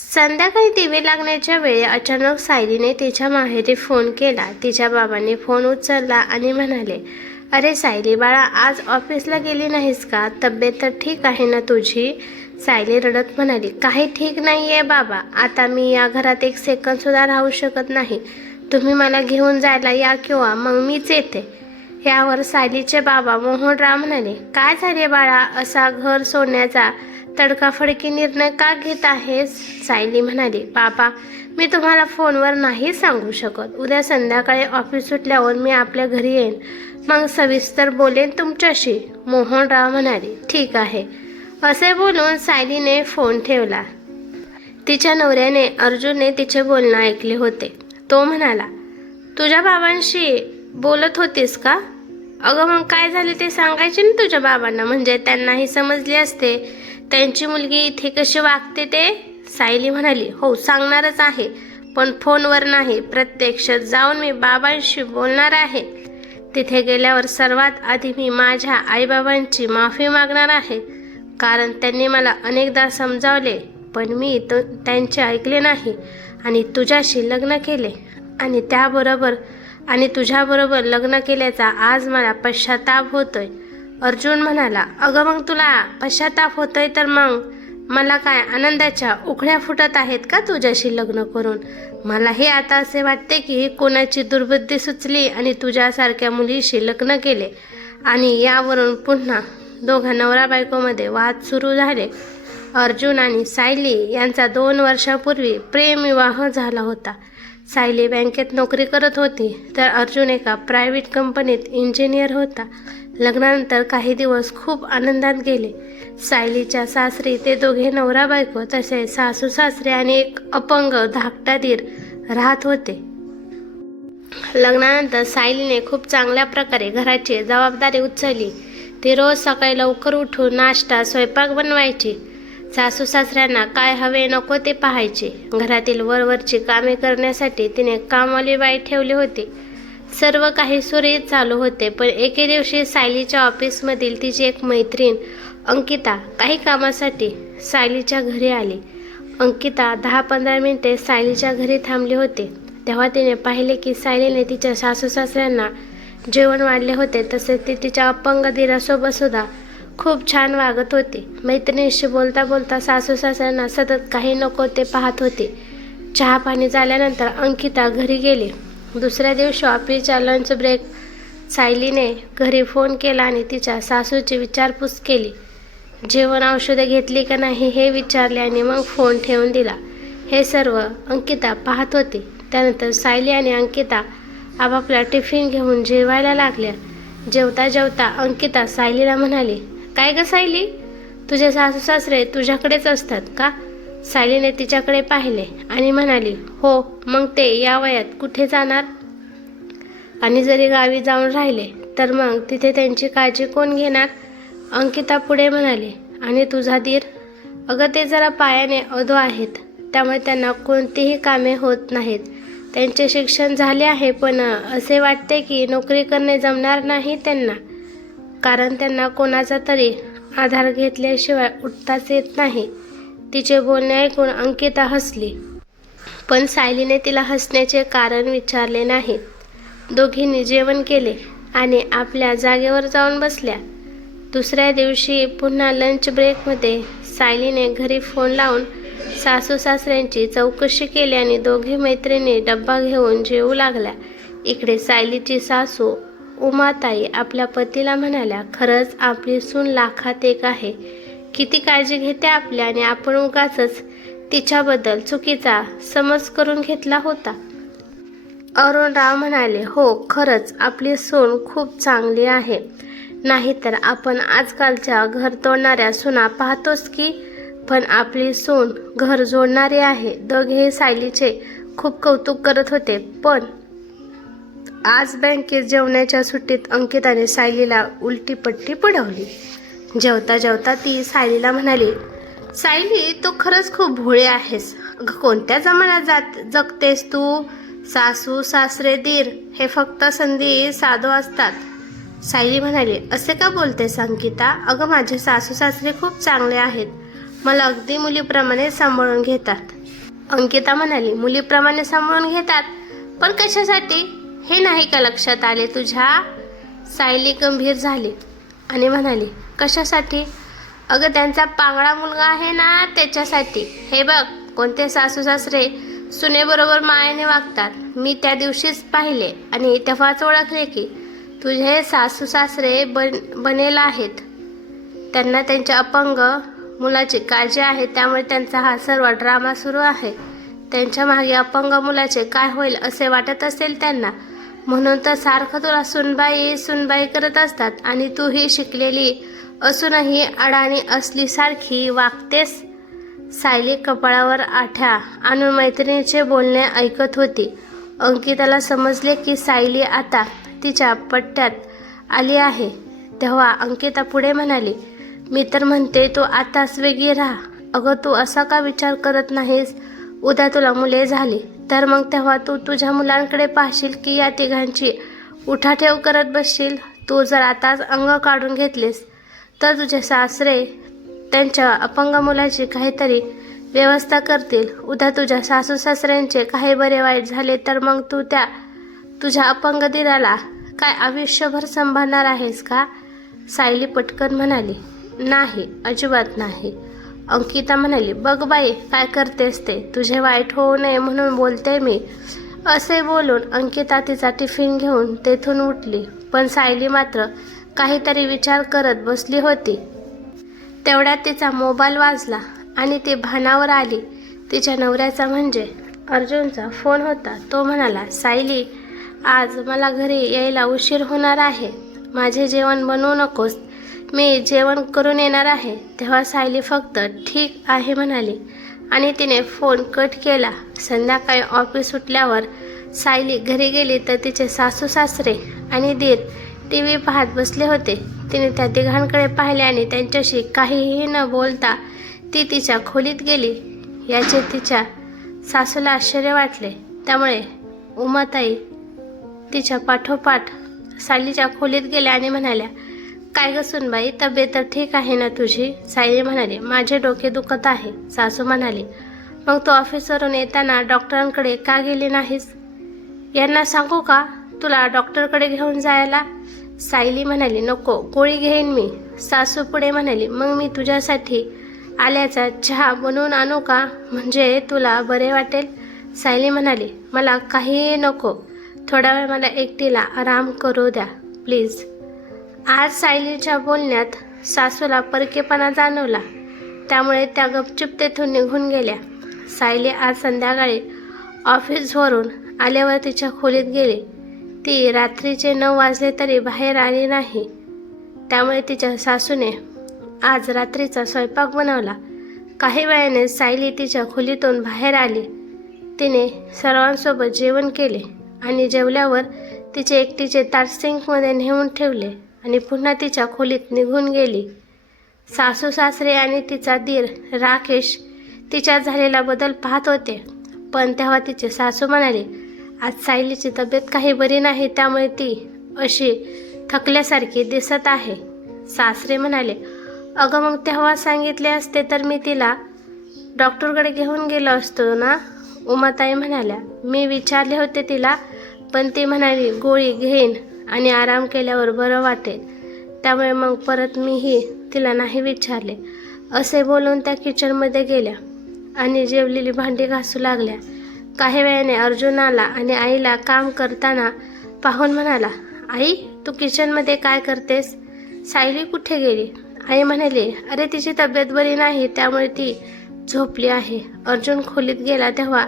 संध्याकाळी दिवे लागण्याच्या वेळी अचानक सायलीने तिच्या माहेरी फोन केला. तिच्या बाबांनी फोन उचलला आणि म्हणाले, अरे सायली बाळा, आज ऑफिसला गेली नाहीस का? तब्येत तर ठीक आहे ना तुझी? सायली रडत म्हणाली, काही ठीक नाही आहे बाबा. आता मी या घरात एक सेकंदसुद्धा राहू शकत नाही. तुम्ही मला घेऊन जायला या किंवा मग मीच येते. यावर सायलीचे बाबा मोहनराव म्हणाले, काय झाले बाळा? असा घर सोडण्याचा तडकाफडकी निर्णय का घेत आहेस? सायली म्हणाली, बाबा मी तुम्हाला फोनवर नाही सांगू शकत. उद्या संध्याकाळी ऑफिस सुटल्यावर मी आपल्या घरी येईन, मग सविस्तर बोलेन तुमच्याशी. मोहनराव म्हणाले, ठीक आहे. असे बोलून सायलीने फोन ठेवला. तिच्या नवऱ्याने अर्जुनने तिचे बोलणं ऐकले होते. तो म्हणाला, तुझ्या बाबांशी बोलत होतीस का? अगं मग काय झाले ते सांगायचे ना तुझ्या बाबांना, म्हणजे त्यांनाही समजले असते त्यांची मुलगी इथे कशी वागते ते. सायली म्हणाली, हो सांगणारच आहे, पण फोनवर नाही, प्रत्यक्ष जाऊन मी बाबांशी बोलणार आहे. तिथे गेल्यावर सर्वात आधी मी माझ्या आईबाबांची माफी मागणार आहे, कारण त्यांनी मला अनेकदा समजावले पण मी त्यांचे ऐकले नाही आणि तुझ्याशी लग्न केले आणि तुझ्याबरोबर लग्न केल्याचा आज मला पश्चाताप होतोय. अर्जुन म्हणाला, अगं मग तुला पश्चाताप होतोय तर मग मला काय आनंदाच्या उखळ्या फुटत आहेत का तुझ्याशी लग्न करून? मलाही आता असे वाटते की कोणाची दुर्बुद्धी सुचली आणि तुझ्यासारख्या मुलीशी लग्न केले आणि यावरून पुन्हा दोघा नवरा बायकोमध्ये वाद सुरू झाले. अर्जुन आणि सायली यांचा 2 वर्षापूर्वी प्रेमविवाह झाला होता. सायली बँकेत नोकरी करत होती तर अर्जुन एका प्रायव्हेट कंपनीत इंजिनियर होता. लग्नानंतर काही दिवस खूप आनंदात गेले. सायलीच्या सासरी ते दोघे नवरा बायको तसेच सासू सासरे आणि एक अपंग धाकटा दीर राहत होते. लग्नानंतर सायलीने खूप चांगल्या प्रकारे घराची जबाबदारी उचलली. ती रोज सकाळी लवकर उठून नाश्ता स्वयंपाक बनवायची. सासू सासऱ्यांना काय हवे नको ते पाहायचे. घरातील वरवरची कामे करण्यासाठी तिने कामवाली बाई ठेवली होती. सर्व काही सुरळीत चालू होते, पण एके दिवशी सायलीच्या ऑफिसमधील तिची एक मैत्रीण अंकिता काही कामासाठी सायलीच्या घरी आली. अंकिता 10-15 मिनिटे सायलीच्या घरी थांबली होती. तेव्हा तिने पाहिले की सायलीने तिच्या सासू सासऱ्यांना जेवण वाढले होते, तसेच ती तिच्या अपंग दीरासोबत सुद्धा खूप छान वागत होती. मैत्रिणीशी बोलता बोलता सासू सासऱ्यांना सतत काही नको ते पाहत होती. चहा पाणी झाल्यानंतर अंकिता घरी गेली. दुसऱ्या दिवशी ऑफिसच्या लंच ब्रेक सायलीने घरी फोन केला आणि तिच्या सासूची विचारपूस केली. जेवण औषधे घेतली का नाही हे विचारले आणि मग फोन ठेवून दिला. हे सर्व अंकिता पाहत होती. त्यानंतर सायली आणि अंकिता आपापला टिफिन घेऊन जेवायला लागल्या. जेवता जेवता अंकिता सायलीला म्हणाली, काय ग सायली, तुझे सासू सासरे तुझ्याकडेच असतात का? सायलीने तिच्याकडे पाहिले आणि म्हणाली, हो, मग ते या वयात कुठे जाणार? आणि जरी गावी जाऊन राहिले तर मग तिथे त्यांची काळजी कोण घेणार? अंकिता पुढे म्हणाली, आणि तुझा दीर? अगं ते जरा पायाने अधो आहेत, त्यामुळे त्यांना कोणतीही कामे होत नाहीत. त्यांचे शिक्षण झाले आहे, पण असे वाटते की नोकरी करणे जमणार नाही त्यांना, कारण त्यांना कोणाचा तरी आधार घेतल्याशिवाय उठताच येत नाही. तिचे बोलणे ऐकून अंकिता हसली, पण सायलीने तिला हसण्याचे कारण विचारले नाही. दोघींनी जेवण केले आणि आपल्या जागेवर जाऊन बसल्या. दुसऱ्या दिवशी पुन्हा लंच ब्रेकमध्ये सायलीने घरी फोन लावून सासू सासऱ्यांची चौकशी केली आणि दोघे मैत्रिणी डब्बा घेऊन जेवू लागल्या. इकडे सायलीची सासू उमाताई आपल्या पतीला म्हणाल्या, खरंच आपली सून लाखात एक आहे. किती काळजी घेते आपल्या आणि आपण उगाचच तिच्याबद्दल चुकीचा समज करून घेतला होता. अरुणराव म्हणाले, हो, खरंच आपली सून खूप चांगली आहे. नाहीतर आपण आजकालच्या घर तोडणाऱ्या सुना पाहतोच की, पण आपली सून घर जोडणारी आहे. दोघेही सायलीचे खूप कौतुक करत होते. पण आज बँकेत जेवणाच्या सुट्टीत अंकिताने सायलीला उलटी पट्टी पडवली. जेवता जेवता ती सायलीला म्हणाली, सायली, तू खरंच खूप भोळी आहेस. कोणत्या जमान्यात जगतेस तू? सासू सासरे दीर हे फक्त संधी साधू असतात. सायली म्हणाली, असे का बोलतेस अंकिता? अगं माझे सासू सासरे खूप चांगले आहेत, मला अगदी मुलीप्रमाणे सांभाळून घेतात. अंकिता म्हणाली, मुलीप्रमाणे सांभाळून घेतात, पण कशासाठी हे नाही का लक्षात आले तुझ्या? सायली गंभीर झाली आणि म्हणाली, कशासाठी? अगं त्यांचा पांगळा मुलगा आहे ना, त्याच्यासाठी. हे बघ, कोणते सासू सासरे सुनेबरोबर मायेने वागतात मी त्या दिवशीच पाहिले आणि तेव्हाच ओळखले की तुझे सासू सासरे बनेल आहेत. त्यांना त्यांच्या अपंग मुलाची काळजी आहे, त्यामुळे त्यांचा हा सर्व ड्रामा सुरू आहे. त्यांच्या मागे अपंग मुलाचे काय होईल असे वाटत असेल त्यांना, म्हणून तर सारखं तुला सुनबाई सुनबाई करत असतात आणि तू ही शिकलेली असूनही अडाणी असलीसारखी वागतेस. सायली कपाळावर आठ्या आणून मैत्रिणीचे बोलणे ऐकत होती. अंकिताला समजले की सायली आता तिच्या पट्ट्यात आली आहे. तेव्हा अंकिता पुढे म्हणाली, मी तर म्हणते तू आताच वेगळी राहा. अगं तू असा का विचार करत नाहीस? उद्या तुला मुले झाली तर मग तेव्हा तू तुझ्या मुलांकडे पाहशील की या तिघांची उठाठेव करत बसशील? तू जर आताच अंग काढून घेतलेस तर तुझे सासरे त्यांच्या अपंग मुलाची काहीतरी व्यवस्था करतील. उद्या तुझ्या सासू सासऱ्यांचे काही बरे वाईट झाले तर मग तू तुझ्या अपंग दिराला काय आयुष्यभर सांभाळणार आहेस का? सायली पटकन म्हणाली, नाही, अजिबात नाही. अंकिता म्हणाली, बघ बाई काय करतेस ते, तुझे वाईट होऊ नये म्हणून बोलते मी. असे बोलून अंकिता तिचा टिफिन घेऊन तेथून उठली, पण सायली मात्र काहीतरी विचार करत बसली होती. तेवढ्यात तिचा मोबाईल वाजला आणि ती भानावर आली. तिच्या नवऱ्याचा म्हणजे अर्जुनचा फोन होता. तो म्हणाला, सायली, आज मला घरी यायला उशीर होणार आहे. माझे जेवण बनवू नकोस, मी जेवण करून येणार आहे. तेव्हा सायली फक्त ठीक आहे म्हणाली आणि तिने फोन कट केला. संध्याकाळी ऑफिस सुटल्यावर सायली घरी गेली तर तिचे सासू सासरे आणि दीर टी व्ही पाहत बसले होते. तिने त्या तिघांकडे पाहिले आणि त्यांच्याशी काहीही न बोलता ती तिच्या खोलीत गेली. याचे तिच्या सासूला आश्चर्य वाटले. त्यामुळे उमाताई तिच्या पाठोपाठ सायलीच्या खोलीत गेल्या आणि म्हणाल्या, काय ग सुनबाई, तब्येत तर ठीक आहे ना तुझी? सायली म्हणाली, माझे डोके दुखत आहे. सासू म्हणाली, मग तू ऑफिसवरून येताना डॉक्टरांकडे का गेली नाहीस? यांना सांगू का तुला डॉक्टरकडे घेऊन जायला? सायली म्हणाली, नको, गोळी घेईन मी. सासू पुढे म्हणाली, मग मी तुझ्यासाठी आल्याचा चहा बनवून आणू का, म्हणजे तुला बरे वाटेल? सायली म्हणाली, मला काहीही नको, थोडा वेळ मला एकटीला आराम करू द्या प्लीज. आज सायलीच्या बोलण्यात सासूला परकेपणा जाणवला, त्यामुळे त्या गपचूप तेथून निघून गेल्या. सायली आज संध्याकाळी ऑफिसवरून आल्यावर तिच्या खोलीत गेली. ती रात्रीचे 9 वाजले तरी बाहेर आली नाही. त्यामुळे तिच्या सासूने आज रात्रीचा स्वयंपाक बनवला. काही वेळाने सायली तिच्या खोलीतून बाहेर आली. तिने सर्वांसोबत जेवण केले आणि जेवल्यावर तिचे एकटीचे ताट सिंकमध्ये नेऊन ठेवले आणि पुन्हा तिच्या खोलीत निघून गेली. सासू सासरे आणि तिचा दीर राकेश तिच्यात झालेला बदल पाहत होते. पण तेव्हा तिचे सासू म्हणाली, आज सायलीची तब्येत काही बरी नाही, त्यामुळे ती अशी थकल्यासारखी दिसत आहे. सासरे म्हणाले, अगं मग तेव्हा सांगितले असते तर मी तिला डॉक्टरकडे घेऊन गेलो असतो ना. उमाताई म्हणाल्या, मी विचारले होते तिला, पण ती म्हणाली गोळी घेईन आणि आराम केल्यावर बरं वाटेल, त्यामुळे मग परत मीही तिला नाही विचारले. असे बोलून त्या किचनमध्ये गेल्या आणि जेवलेली भांडी घासू लागल्या. काही वेळाने अर्जुनाला आणि आईला काम करताना पाहून म्हणाला, आई, तू किचनमध्ये काय करतेस? सायली कुठे गेली? आई म्हणाली, अरे तिची तब्येत बरी नाही, त्यामुळे ती झोपली आहे. अर्जुन खोलीत गेला तेव्हा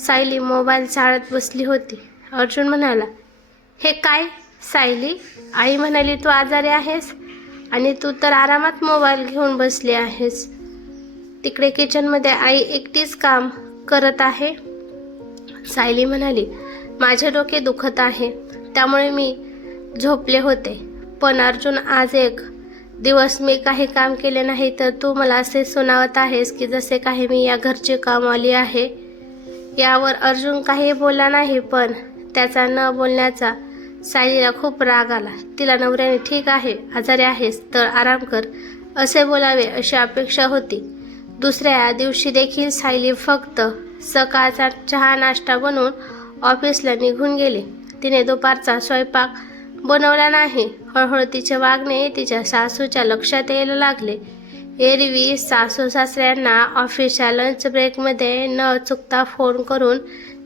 सायली मोबाईल चाळत बसली होती. अर्जुन म्हणाला, हे काय सायली? आई म्हणाली, तू आजारी आहेस आणि तू तर आरामात मोबाईल घेऊन बसली आहेस. तिकडे किचनमध्ये आई एकटीच काम करत आहे. सायली म्हणाली, माझे डोके दुखत आहे, त्यामुळे मी झोपले होते. पण अर्जुन, आज एक दिवस मी काही काम केले नाही तर तू मला असे सुनावत आहेस की जसे काही मी या घरची कामवाली आहे. यावर अर्जुन काही बोलला नाही, पण त्याचा न बोलण्याचा सायलीला खूप राग आला. तिला नवऱ्याने ठीक आहे, आजारी आहेस तर आराम कर असे बोलावे अशी अपेक्षा होती. दुसऱ्या दिवशी देखील सायली फक्त सकाळचा चहा नाश्ता बनवून ऑफिसला निघून गेली. तिने दुपारचा स्वयंपाक बनवला नाही. हळूहळू तिचे वागणे तिच्या सासूच्या लक्षात यायला लागले. एरवी सासू सासऱ्यांना ऑफिसच्या लंच ब्रेकमध्ये न चुकता फोन करून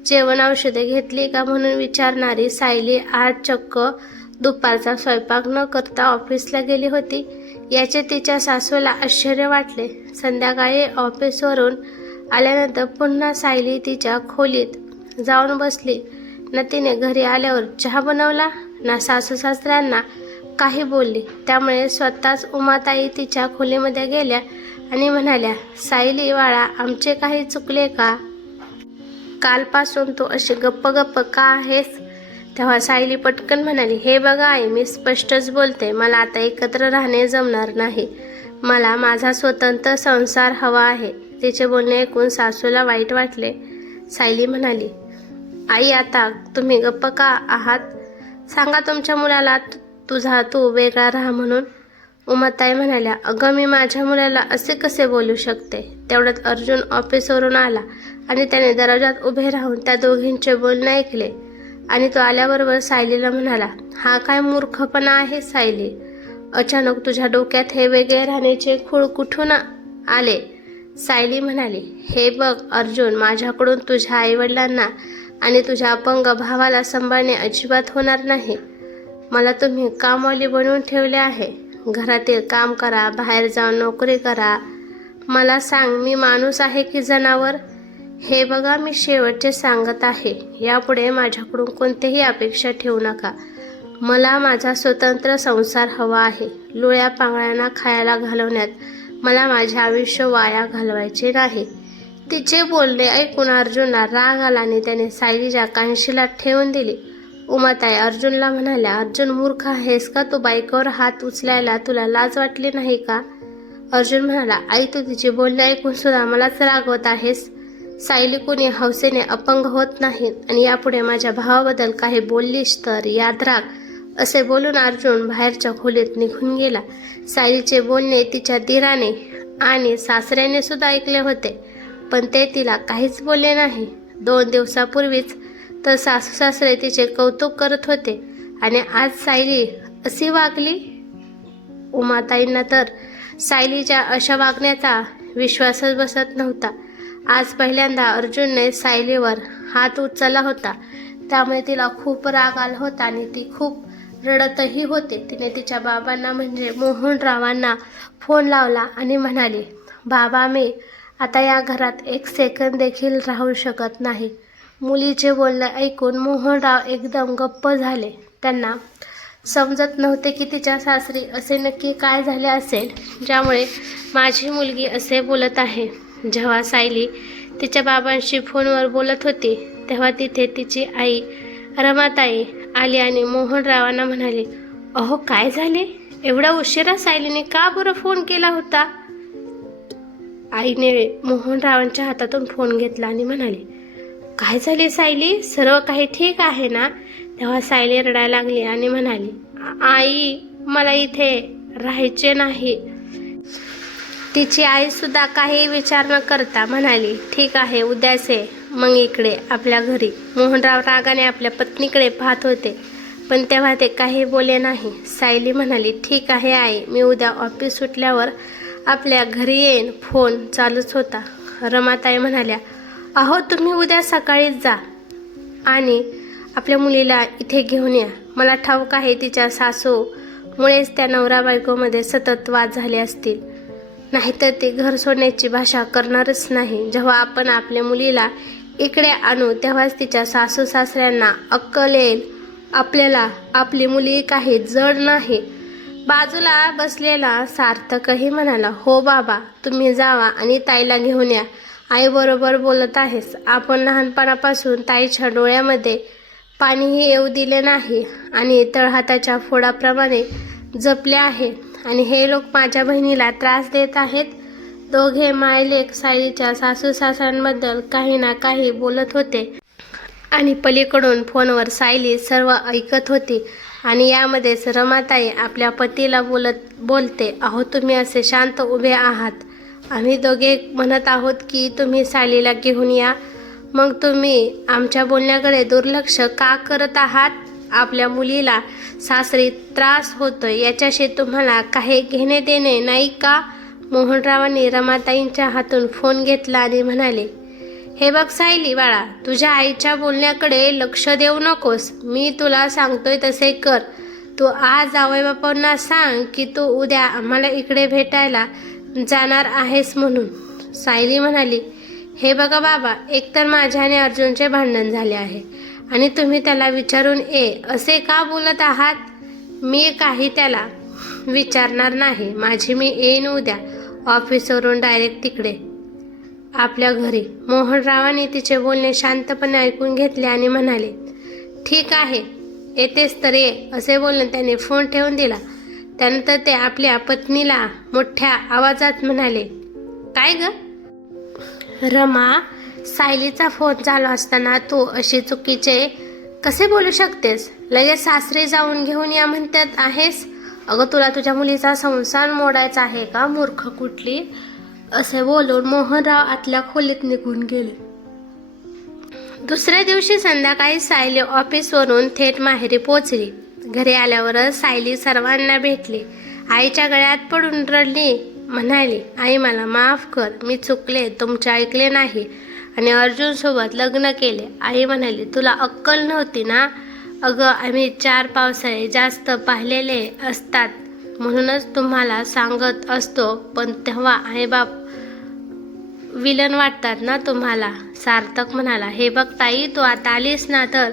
जेवण औषधे घेतली का म्हणून विचारणारी सायली आज चक्क दुपारचा स्वयंपाक न करता ऑफिसला गेली होती. याचे तिच्या सासूला आश्चर्य वाटले. संध्याकाळी ऑफिसवरून आल्यानंतर पुन्हा सायली तिच्या खोलीत जाऊन बसली. ना तिने घरी आल्यावर चहा बनवला ना सासू सासऱ्यांना काही बोलली. त्यामुळे स्वतःच उमाताई तिच्या खोलीमध्ये गेल्या आणि म्हणाल्या, सायली बाळा, आमचे काही चुकले का? कालपासून तू अशी गप्प गप्प का आहेस? तेव्हा सायली पटकन म्हणाली, हे बघा आई, मी स्पष्टच बोलते. मला आता एकत्र राहणे जमणार नाही. मला माझा स्वतंत्र संसार हवा आहे. तिचे बोलणे ऐकून सासूला वाईट वाटले. सायली म्हणाली, आई, आता तुम्ही गप्प का आहात? सांगा तुमच्या मुलाला तू वेगळा राहा म्हणून. उमाताई म्हणाल्या, अगं, मी माझ्या मुलाला असे कसे बोलू शकते? तेवढ्यात अर्जुन ऑफिसवरून आला आणि त्याने दरवाजात उभे राहून त्या दोघींचे बोलणे ऐकले आणि तो आल्याबरोबर सायलीला म्हणाला, हा काय मूर्खपणा आहे सायली? अचानक तुझ्या डोक्यात हे वेगळे राहण्याचे खूळ कुठून आले? सायली म्हणाली, हे बघ अर्जुन, माझ्याकडून तुझ्या आईवडिलांना आणि तुझ्या अपंग भावाला सांभाळणे अजिबात होणार नाही. मला तुम्ही कामवाली बनवून ठेवले आहे. घरातील काम करा, बाहेर जाऊन नोकरी करा. मला सांग, मी माणूस आहे की जनावर? हे बघा, मी शेवटचे सांगत आहे. यापुढे माझ्याकडून कोणतीही अपेक्षा ठेवू नका. मला माझा स्वतंत्र संसार हवा आहे. लुळ्या पांगळ्यांना खायला घालवण्यात मला माझे आयुष्य वाया घालवायचे नाही. तिचे बोलणे ऐकून अर्जुनला राग आला आणि त्याने सायलीच्या कानशिला ठेवून दिली. उमाताई अर्जुनला म्हणाल्या, अर्जुन, मूर्ख आहेस का? तू बायकोवर हात उचलायला तुला लाज वाटली नाही का? अर्जुन म्हणाला, आई, तू तिचे बोलणे ऐकून सुद्धा मलाच रागवत आहेस. सायली कोणी हौसेने अपंग होत नाही आणि यापुढे माझ्या भावाबद्दल काही बोललीस तर याद राख. असे बोलून अर्जुन बाहेरच्या खोलीत निघून गेला. सायलीचे बोलणे तिच्या दिराने आणि सासऱ्याने सुद्धा ऐकले होते, पण ते तिला काहीच बोलले नाही. 2 दिवसापूर्वीच तर सासू सासरे तिचे कौतुक करत होते आणि आज सायली अशी वागली. उमाताईंना तर सायलीच्या अशा वागण्याचा विश्वासच बसत नव्हता. आज पहिल्यांदा अर्जुनने सायलीवर हात उचलला होता. त्यामुळे तिला खूप राग आला होता आणि ती खूप रडतही होते. तिने तिच्या बाबांना म्हणजे मोहनरावांना फोन लावला आणि म्हणाली, बाबा, मी आता या घरात 1 सेकंद देखील राहू शकत नाही. मुलीचे बोलणे ऐकून मोहनराव एकदम गप्प झाले. त्यांना समजत नव्हते की तिच्या सासरी असे नक्की काय झाले असेल ज्यामुळे माझी मुलगी असे बोलत आहे. जेव्हा सायली तिच्या बाबांशी फोनवर बोलत होती तेव्हा तिथे तिची आई रमाताई आली आणि मोहनरावांना म्हणाली, अहो, काय झाले? एवढा उशिरा सायलीने का बरं फोन केला होता? आईने मोहनरावांच्या हातातून फोन घेतला आणि म्हणाली, काय झाले सायली? सर्व काही ठीक आहे ना? तेव्हा सायली रडायला लागली आणि म्हणाली, आई, मला इथे राहायचे नाही. तिची आई सुद्धा काही विचार न करता म्हणाली, ठीक आहे, उद्याच ये मग इकडे आपल्या घरी. मोहनराव रागाने आपल्या पत्नीकडे पाहत होते, पण तेव्हा ते काही बोलले नाही. सायली म्हणाली, ठीक आहे आई, मी उद्या ऑफिस सुटल्यावर आपल्या घरी येईन. फोन चालूच होता. रमाताई म्हणाल्या, अहो, तुम्ही उद्या सकाळीच जा आणि आपल्या मुलीला इथे घेऊन या. मला ठाऊक आहे तिच्या सासूमुळेच त्या नवरा बायकोमध्ये सतत वाद झाले असतील, नाहीतर ती घर सोडण्याची भाषा करणारच नाही. जेव्हा आपण आपल्या मुलीला इकडे आणू तेव्हाच तिच्या सासू सासऱ्यांना अक्कल येईल. आपल्याला आपली मुली काही जड नाही. बाजूला बसलेला सार्थकही म्हणाला, हो बाबा, तुम्ही जावा आणि ताईला घेऊन या. आई बरोबर बोलत आहेस. आपण लहानपणापासून ताईच्या डोळ्यामध्ये पाणीही येऊ दिले नाही आणि तळहाताच्या फोडाप्रमाणे जपले आहे आणि हे लोक माझ्या बहिणीला त्रास देत आहेत. दोघे मायलेक सायलीच्या सासू सासऱ्यांबद्दल काही ना काही बोलत होते आणि पलीकडून फोनवर सायली सर्व ऐकत होती आणि यामध्येच रमाताई आपल्या पतीला बोलते, अहो, तुम्ही असे शांत उभे आहात. आम्ही दोघे म्हणत आहोत की तुम्ही सायलीला घेऊन या. मग तुम्ही आमच्या बोलण्याकडे दुर्लक्ष का करत आहात? आपल्या मुलीला सासरी त्रास होतोय याच्याशी तुम्हाला काही घेणे देणे नाही का? मोहनरावांनी रमाताईंच्या हातून फोन घेतला आणि म्हणाले, हे बघ सायली बाळा, तुझ्या आईच्या बोलण्याकडे लक्ष देऊ नकोस. मी तुला सांगतोय तसे कर. तू आज जावई बापांना सांग की तू उद्या आम्हाला इकडे भेटायला जाणार आहेस म्हणून. सायली म्हणाली, हे बघा बाबा, एकतर माझ्या आणि अर्जुनचे भांडण झाले आहे आणि तुम्ही त्याला विचारून असे का बोलत आहात? मी काही त्याला विचारणार नाही. माझी मी येईन उद्या ऑफिसवरून डायरेक्ट तिकडे आपल्या घरी. मोहनरावांनी तिचे बोलणे शांतपणे ऐकून घेतले आणि म्हणाले, ठीक आहे, येतेस तर ये, असे बोलून त्याने फोन ठेवून दिला. त्यानंतर ते आपल्या पत्नीला मोठ्या आवाजात म्हणाले, काय ग रमा, सायलीचा फोन चालू असताना तू अशी चुकीचे कसे बोलू शकतेस? लगेच सासरे जाऊन घेऊन या म्हणतात आहेस. अगं तुला तुझ्या मुलीचा संसार मोडायचा आहे का मूर्ख कुठली? असे बोलून मोहनराव आतल्या खोलीत निघून गेले. दुसऱ्या दिवशी संध्याकाळी सायली ऑफिसवरून थेट माहेरी पोचली. घरी आल्यावरच सायली सर्वांना भेटली. आईच्या गळ्यात पडून रडली. म्हणाली, आई मला माफ कर, मी चुकले, तुमचे ऐकले नाही आणि अर्जुन सोबत लग्न केले. आई म्हणाली, तुला अक्कल नव्हती ना? अगं आम्ही 4 पावसाळे जास्त पाहिलेले असतात म्हणूनच तुम्हाला सांगत असतो, पण तेव्हा आईबाप विलन वाटतात ना तुम्हाला. सार्थक म्हणाला, हे बघ ताई, तू आता आलीस ना तर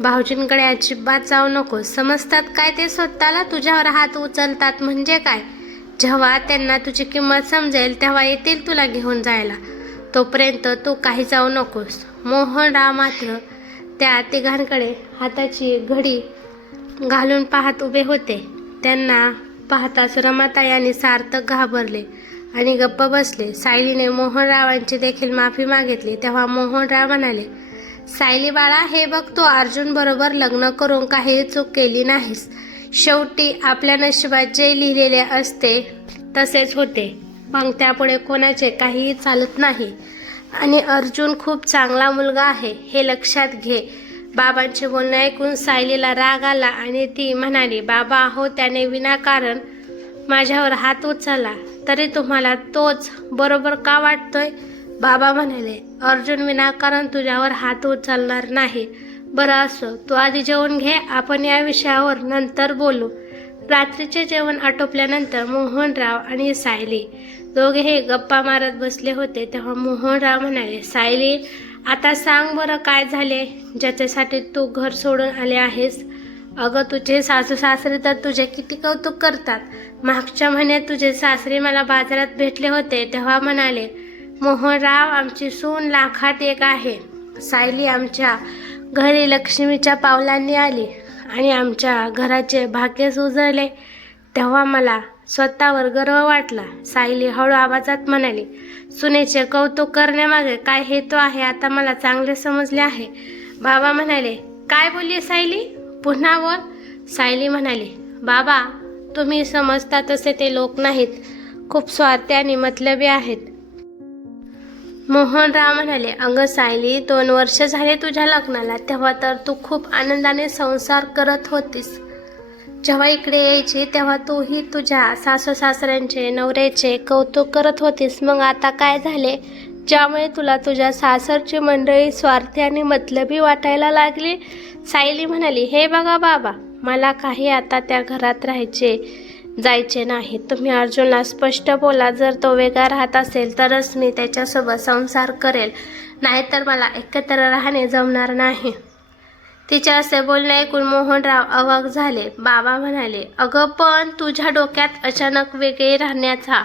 भाऊजींकडे अजिबात जाऊ नको. समजतात काय ते स्वतःला? तुझ्यावर हात उचलतात म्हणजे काय? जेव्हा त्यांना तुझी किंमत समजेल तेव्हा येतील तुला घेऊन जायला. तोपर्यंत तू काही जाऊ नकोस. मोहनराव मात्र त्या तिघांकडे हाताची घडी घालून पाहत उभे होते. त्यांना पाहताच रमाताई आणि सार्थक घाबरले आणि गप्प बसले. सायलीने मोहनरावांची देखील माफी मागितली. तेव्हा मोहनराव म्हणाले, सायली बाळा, हे बघ, तू अर्जुन बरोबर लग्न करून काही चूक केली नाहीस. शेवटी आपल्या नशिबात जे लिहिलेले असते तसेच होते. मग त्यापुढे कोणाचे काहीही चालत नाही आणि अर्जुन खूप चांगला मुलगा आहे हे लक्षात घे. बाबांचे बोलणे ऐकून सायलीला राग आला आणि ती म्हणाली, बाबा हो, त्याने विनाकारण माझ्यावर हात उचलला तरी तुम्हाला तोच बरोबर का वाटतोय? बाबा म्हणाले, अर्जुन विनाकारण तुझ्यावर हात उचलणार नाही. बरं असो, तू आधी जेवण घे, आपण या विषयावर नंतर बोलू. रात्रीचे जेवण आटोपल्यानंतर मोहनराव आणि सायली दोघेही गप्पा मारत बसले होते. तेव्हा मोहनराव म्हणाले, सायली, आता सांग बरं काय झाले ज्याच्यासाठी तू घर सोडून आले आहेस? अगं तुझे सासू सासरे तर तुझे किती कौतुक करतात. मागच्या महिन्यात तुझे सासरे मला बाजारात भेटले होते तेव्हा म्हणाले, मोहनराव, आमची सून लाखात एक आहे. सायली आमच्या घरी लक्ष्मीच्या पावलांनी आली आणि आमच्या घराचे भाग्यच उजळले. तेव्हा मला स्वतःवर गर्व वाटला. सायली हळू आवाजात म्हणाली, सुनेचे कौतुक करण्यामागे काय हेतू आहे आता मला चांगले समजले आहे. बाबा म्हणाले, काय बोलली सायली? पुन्हा बोल. सायली म्हणाली, बाबा, तुम्ही समजता तसे ते लोक नाहीत, खूप स्वार्थी आणि मतलबी आहेत. मोहनराव म्हणाले, अगं सायली, 2 वर्ष झाले तुझ्या लग्नाला, तेव्हा तर तू खूप आनंदाने संसार करत होतीस. जेव्हा इकडे यायची तेव्हा तूही तुझ्या सासू सासऱ्यांचे नवऱ्याचे कौतुक करत होतीस. मग आता काय झाले ज्यामुळे तुला तुझ्या सासरची मंडळी स्वार्थी आणि मतलबी वाटायला लागली? सायली म्हणाली, हे बघा बाबा, मला काही आता त्या घरात जायचे नाही. तुम्ही अर्जुनला स्पष्ट बोला, जर तो वेगळा राहत असेल तरच मी त्याच्यासोबत संसार करेल, नाहीतर मला एकत्र राहणे जमणार नाही. तिचे असे बोलणे ऐकून मोहनराव अवाक झाले. बाबा म्हणाले, अगं पण तुझ्या डोक्यात अचानक वेगळे राहण्याचा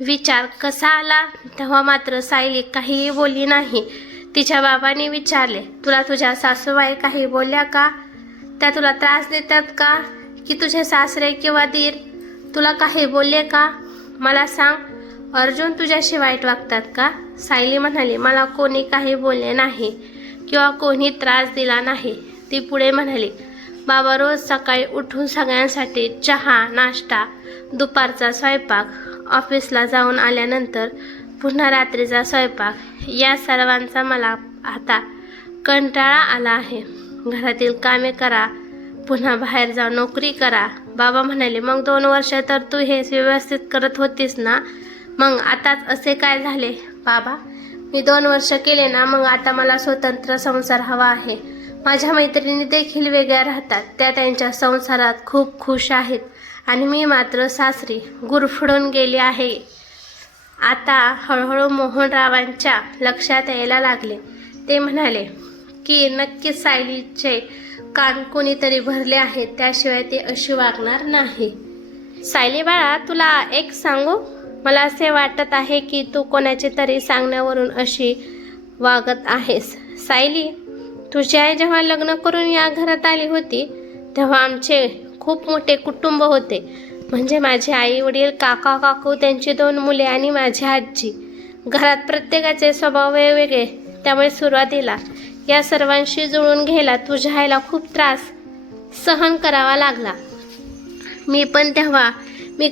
विचार कसा आला? तेव्हा मात्र सायली काहीही बोलली नाही. तिच्या बाबांनी विचारले, तुला तुझ्या सासूबाई काही बोलल्या का? त्या तुला त्रास देतात का? की तुझे सासरे किंवा दीर तुला काही बोलले का? मला सांग, अर्जुन तुझ्याशी वाईट वागतात का? सायली म्हणाली, मला कोणी काही बोलले नाही किंवा कोणी त्रास दिला नाही. ती पुढे म्हणाली, बाबा रोज सकाळी उठून सगळ्यांसाठी चहा, नाश्ता, दुपारचा स्वयंपाक, ऑफिसला जाऊन आल्यानंतर पुन्हा रात्रीचा स्वयंपाक, या सर्वांचा मला आता कंटाळा आला आहे. घरातील कामे करा, पुन्हा बाहेर जाऊन नोकरी करा. बाबा म्हणाले, मग 2 वर्ष तर तू हे व्यवस्थित करत होतीस ना, मग आताच असे काय झाले? बाबा, मी 2 वर्ष केले ना, मग आता मला स्वतंत्र संसार हवा आहे. माझ्या मैत्रिणी देखील वेगळ्या राहतात, त्या त्यांच्या संसारात खूप खुश आहेत आणि मी मात्र सासरी गुरफडून गेली आहे. आता हळूहळू मोहनरावांच्या लक्षात यायला लागले. ते म्हणाले की नक्कीच सायलीचे कान कोणीतरी भरले आहेत, त्याशिवाय ती अशी वागणार नाही. सायली बाळा, तुला एक सांगू? मला असे वाटत आहे की तू कोणाचे तरी सांगण्यावरून अशी वागत आहेस. सायली, तुझी आई जेव्हा लग्न करून या घरात आली होती तेव्हा आमचे खूप मोठे कुटुंब होते. म्हणजे माझे आई वडील, काका काकू, त्यांची 2 मुले आणि माझी आजी. घरात प्रत्येकाचे स्वभाव वेगवेगळे, त्यामुळे सुरुवातीला या सर्वांशी जुळून घ्यायला तुझ्या आईला खूप त्रास सहन करावा लागला. मी पण तेव्हा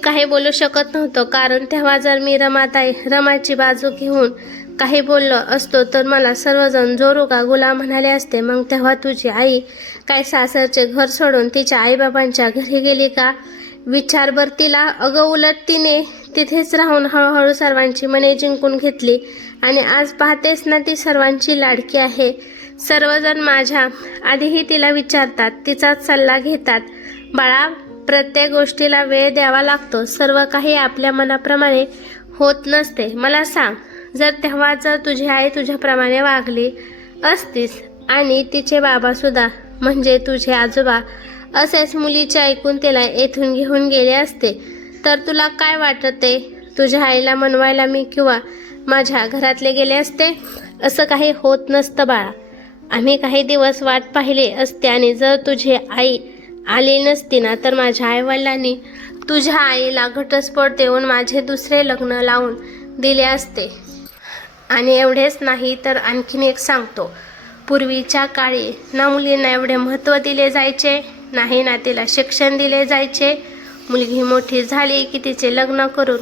काही बोलू शकत नव्हतो, कारण तेव्हा जर मी रमाची बाजू घेऊन काही बोललो असतो तर मला सर्वजण जोरुका गुलाम म्हणाले असते. मग तेव्हा तुझी आई काय सासरचे घर सोडून तिच्या आईबाबांच्या घरी गेली का? विचार बर तिला. अगं, उलट तिने तिथेच राहून हळूहळू सर्वांची मने जिंकून घेतली आणि आज पाहतेस ना, ती सर्वांची लाडकी आहे. सर्वजण माझ्या आधीही तिला विचारतात, तिचाच सल्ला घेतात. बाळा, प्रत्येक गोष्टीला वेळ द्यावा लागतो. सर्व काही आपल्या मनाप्रमाणे होत नसते. मला सांग, जर तुझी आई तुझ्याप्रमाणे वागली असतीस आणि तिचे बाबासुद्धा म्हणजे तुझे आजोबा असेच मुलीचे ऐकून तिला येथून घेऊन गेले असते, तर तुला काय वाटते? तुझ्या आईला मनवायला मी किंवा माझ्या घरातले गेले असते? असं काही होत नसतं बाळा. आम्ही काही दिवस वाट पाहिली असते आणि जर तुझी आई आली नसती ना, तर माझ्या आईवडिलांनी तुझ्या आईला घटस्फोट देऊन माझे दुसरे लग्न लावून दिले असते. आणि एवढेच नाही तर आणखीन एक सांगतो. पूर्वीच्या काळी ना मुलींना एवढे महत्त्व दिले जायचे, नाही ना तिला शिक्षण दिले जायचे. मुलगी मोठी झाली की तिचे लग्न करून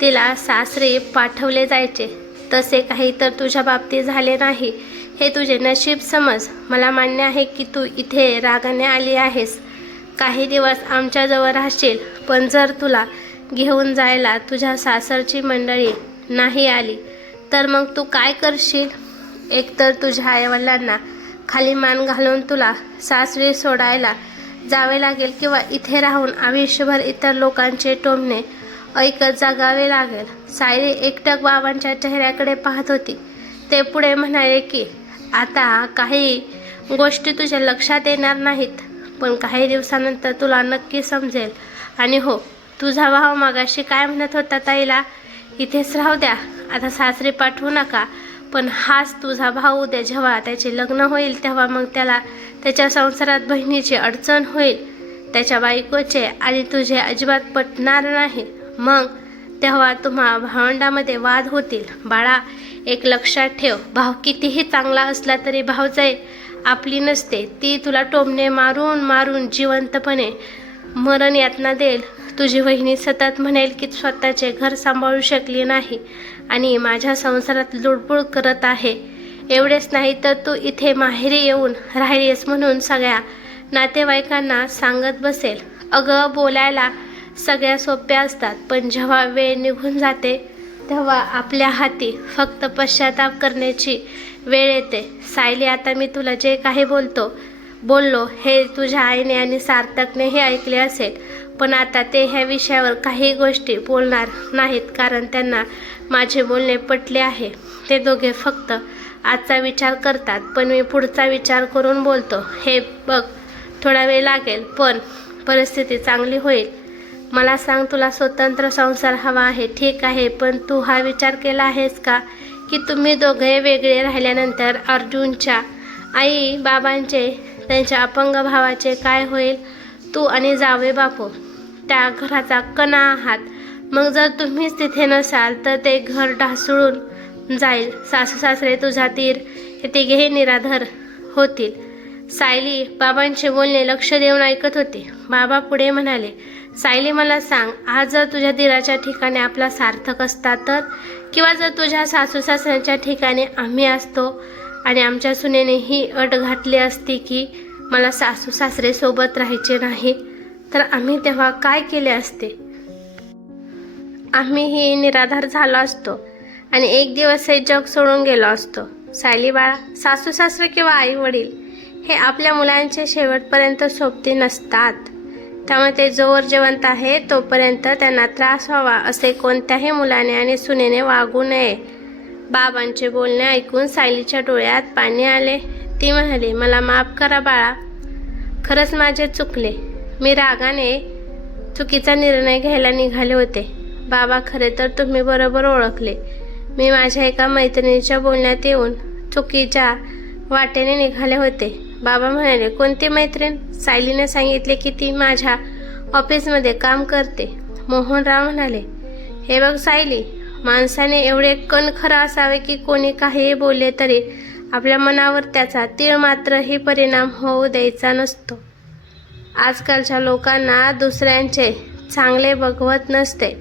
तिला सासरी पाठवले जायचे. तसे काही तर तुझ्या बाबतीत झाले नाही. हे तुझे नशीब समज. मला मान्य आहे की तू इथे रागाने आली आहेस, काही दिवस आमच्याजवळ राहशील, पण जर तुला घेऊन जायला तुझ्या सासरची मंडळी नाही आली तर मग तू काय करशील? एकतर तुझ्या आईवडिलांना खाली मान घालून तुला सासरी सोडायला जावे लागेल किंवा इथे राहून आयुष्यभर इतर लोकांचे टोमणे ऐकत जगावे लागेल. सायली एकटक बाबांच्या चेहऱ्याकडे पाहत होती. ते पुढे म्हणाले की आता काही गोष्टी तुझ्या लक्षात येणार नाहीत, पण काही दिवसानंतर तुला नक्की समजेल. आणि हो, तुझा भाऊ मागाशी काय म्हणत होता ताईला? इथेच राहू द्या, आता सासरी पाठवू नका. पण हाच तुझा भाऊ उद्या जेव्हा त्याचे लग्न होईल तेव्हा मग त्याला त्याच्या संसारात बहिणीची अडचण होईल, त्याच्या बायकोचे आणि तुझे अजिबात पटणार नाही. मग तेव्हा तुम्हा भावंडामध्ये वाद होतील. बाळा, एक लक्षात ठेव, भाऊ कितीही चांगला असला तरी भावजाई आपली नसते. ती तुला टोमणे मारून मारून जिवंतपणे मरण यातना देईल. तुझी वहिनी सतत म्हणेल की स्वतःचे घर सांभाळू शकली नाही आणि माझ्या संसारात लुडबुड करत आहे. एवढेच नाही तर तू इथे माहेरी येऊन राहिलीस म्हणून सगळ्या नातेवाईकांना सांगत बसेल. अगं, बोलायला सगळ्या सोप्या असतात, पण जेव्हा वेळ निघून जाते तेव्हा आपल्या हाती फक्त पश्चाताप करण्याची वेळ येते. सायली, आता मी तुला जे काही बोललो हे तुझ्या आईने आणि सार्थकने हे ऐकले असेल, पण आता ते ह्या विषयावर काही गोष्टी बोलणार नाहीत, कारण त्यांना माझे बोलणे पटले आहे. ते दोघे फक्त आजचा विचार करतात, पण मी पुढचा विचार करून बोलतो. हे बघ, थोडा वेळ लागेल, पण परिस्थिती चांगली होईल. मला सांग, तुला स्वतंत्र संसार हवा आहे, ठीक आहे, पण तू हा विचार केला आहेस का की तुम्ही दोघे वेगळे राहिल्यानंतर अर्जुनच्या आई बाबांचे, त्यांच्या अपंग भावाचे काय होईल? तू आणि जावे बापू त्या घराचा कणा आहात. मग जर तुम्हीच तिथे नसाल तर ते घर ढासळून जाईल. सासू सासरे, तुझा तीर हे तिघेही निराधार होतील. सायली बाबांचे बोलणे लक्ष देऊन ऐकत होती. बाबा पुढे म्हणाले, सायली, मला सांग, आज जर तुझ्या दिराच्या ठिकाणी आपला सार्थक असता तर, किंवा जर तुझ्या सासू सासऱ्यांच्या ठिकाणी आम्ही असतो आणि आमच्या सुनेने ही अट घातली असती की मला सासू सासरे सोबत राहायचे नाही, तर आम्ही तेव्हा काय केले असते? आम्हीही निराधार झालो असतो आणि एक दिवस हे जग सोडून गेलो असतो. सायली बाळा, सासू सासरे किंवा आई वडील हे आपल्या मुलांचे शेवटपर्यंत सोबती नसतात. त्यामुळे ते जोवर जिवंत आहे तोपर्यंत त्यांना त्रास व्हावा असे कोणत्याही मुलाने आणि सुनेने वागू नये. बाबांचे बोलणे ऐकून सायलीच्या डोळ्यात पाणी आले. ती म्हणाली, मला माफ करा बाळा, खरंच माझे चुकले. मी रागाने चुकीचा निर्णय घ्यायला निघाले होते. बाबा, खरे तर तुम्ही बरोबर ओळखले. मी माझ्या एका मैत्रिणीच्या बोलण्यात येऊन चुकीच्या वाटेने निघाले होते. बाबा म्हणाले, कोणती मैत्रीण? सायलीने सांगितले की ती माझ्या ऑफिसमध्ये काम करते. मोहनराव म्हणाले, हे बघ सायली, माणसाने एवढे कणखरं असावे की कोणी काहीही बोलले तरी आपल्या मनावर त्याचा तीळ मात्रही परिणाम होऊ द्यायचा नसतो. आजकालच्या लोकांना दुसऱ्यांचे चांगले बघवत नसते,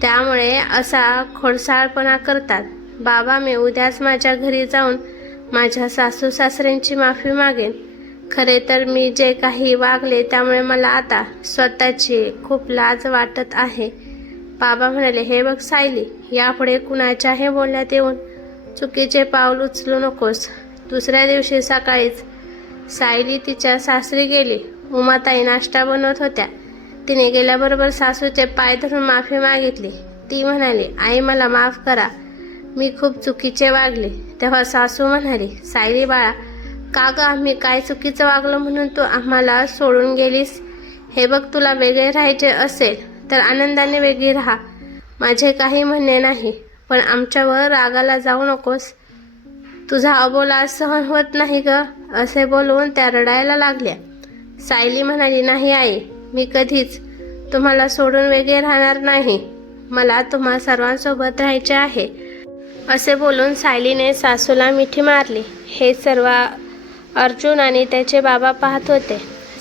त्यामुळे असा खोडसाळपणा करतात. बाबा, मी उद्याच माझ्या घरी जाऊन माझ्या सासू सासऱ्यांची माफी मागेन. खरे तर मी जे काही वागले त्यामुळे मला आता स्वतःची खूप लाज वाटत आहे. बाबा म्हणाले, हे बघ सायली, यापुढे कुणाच्याही बोलण्यात येऊन चुकीचे पाऊल उचलू नकोस. दुसऱ्या दिवशी सकाळीच सायली तिच्या सासरी गेली. उमाताई नाश्ता बनवत होत्या. तिने गेल्याबरोबर सासूचे पाय धरून माफी मागितली. ती म्हणाली, आई मला माफ करा, मी खूप चुकीचे वागले. तेव्हा सासू म्हणाली, सायली बाळा, का ग आम्ही काय चुकीचं वागलो म्हणून तू आम्हाला सोडून गेलीस? हे बघ, तुला वेगळे राहायचे असेल तर आनंदाने वेगळी राहा. माझे काही म्हणणे नाही, पण आमच्यावर रागाला जाऊ नकोस. तुझा अबोला सहन होत नाही ग, असे बोलून त्या रडायला लागल्या. सायली म्हणाली, नाही आई, मी कधीच तुम्हाला सोडून वेगळे राहणार नाही. मला तुम्हा सर्वांसोबत राहायचे आहे. असे बोलून सायलीने सासूला मिठी मारली. हे सर्व अर्जुन आणि त्याचे बाबा पाहत होते.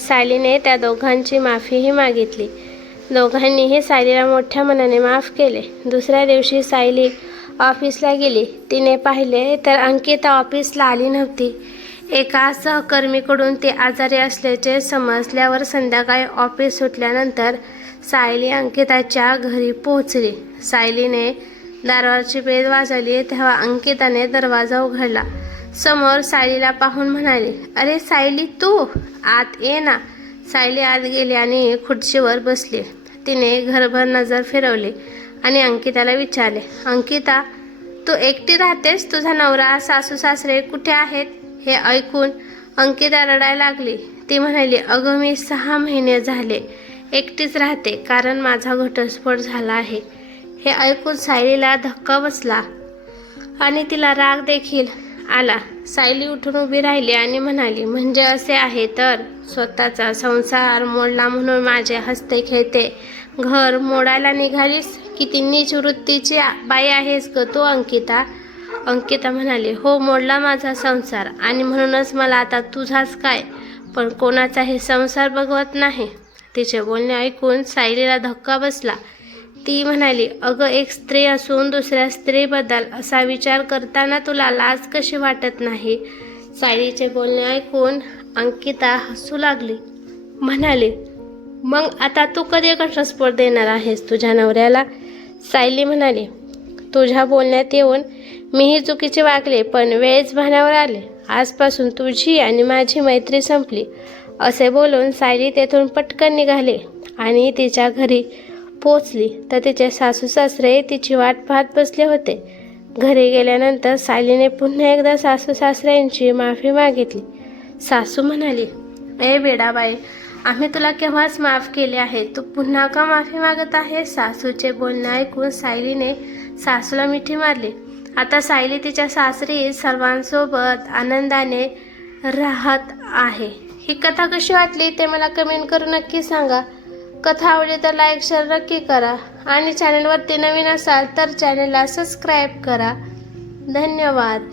सायलीने त्या दोघांची माफीही मागितली. दोघांनीही सायलीला मोठ्या मनाने माफ केले. दुसऱ्या दिवशी सायली ऑफिसला गेली. तिने पाहिले तर अंकिता ऑफिसला आली नव्हती. एका सहकर्मीकडून ती आजारी असल्याचे समजल्यावर संध्याकाळी ऑफिस सुटल्यानंतर सायली अंकिताच्या घरी पोहोचली. सायलीने दारावरची बेल वाजवली तेव्हा अंकिताने दरवाजा उघडला. समोर सायलीला पाहून म्हणाली, अरे सायली, तू आत ये ना. सायली आत गेली आणि खुर्चीवर बसली. तिने घरभर नजर फिरवली आणि अंकिताला विचारले, अंकिता, तू एकटी राहतेस? तुझा नवरा सासू सासरे कुठे आहेत? हे ऐकून अंकिता रडायला लागली. ती म्हणाली, अगं मी 6 महिने झाले एकटीच राहते, कारण माझा घटस्फोट झाला आहे. हे ऐकून सायलीला धक्का बसला आणि तिला राग देखील आला. सायली उठून उभी राहिली आणि म्हणाली, म्हणजे असे आहे तर स्वतःचा संसार मोडला म्हणून माझे हसते खेळते घर मोडायला निघालीस? किती नीच वृत्तीची बाई आहेस ग तू अंकिता. अंकिता म्हणाली, हो, मोडला माझा संसार आणि म्हणूनच मला आता तुझाच काय पण कोणाचाही संसार बघवत नाही. तिचे बोलणे ऐकून सायलीला धक्का बसला. ती म्हणाली, अगं, एक स्त्री असून दुसऱ्या स्त्रीबद्दल असा विचार करताना तुला लाज कशी वाटत नाही? सायलीचे बोलणे ऐकून अंकिता हसू लागली. म्हणाली, मग आता तू कधी घटस्फोट देणार आहेस तुझ्या नवऱ्याला? सायली म्हणाली, तुझ्या बोलण्यात येऊन मीही चुकीचे वागले, पण वेळच भानावर आले. आजपासून तुझी आणि माझी मैत्री संपली. असे बोलून सायली तेथून पटकन निघाली आणि तिच्या घरी पोचली तर तिचे सासू सासरे तिची वाट पाहत बसले होते. घरी गेल्यानंतर सायलीने पुन्हा एकदा सासू सासऱ्यांची माफी मागितली. सासू म्हणाली, ए बेडाबाई, आम्ही तुला केव्हाच माफ केले आहे, तू पुन्हा का माफी मागत आहे? सासूचे बोलणे ऐकून सायलीने सासूला मिठी मारली. आता सायली तिच्या सासरी सर्वांसोबत आनंदाने राहत आहे. ही कथा कशी वाटली ते मला कमेंट करून नक्की सांगा. कथा आवडली तर लाईक शेअर नक्की करा आणि चॅनलवरती नवीन असाल तर चॅनलला सबस्क्राईब करा. धन्यवाद.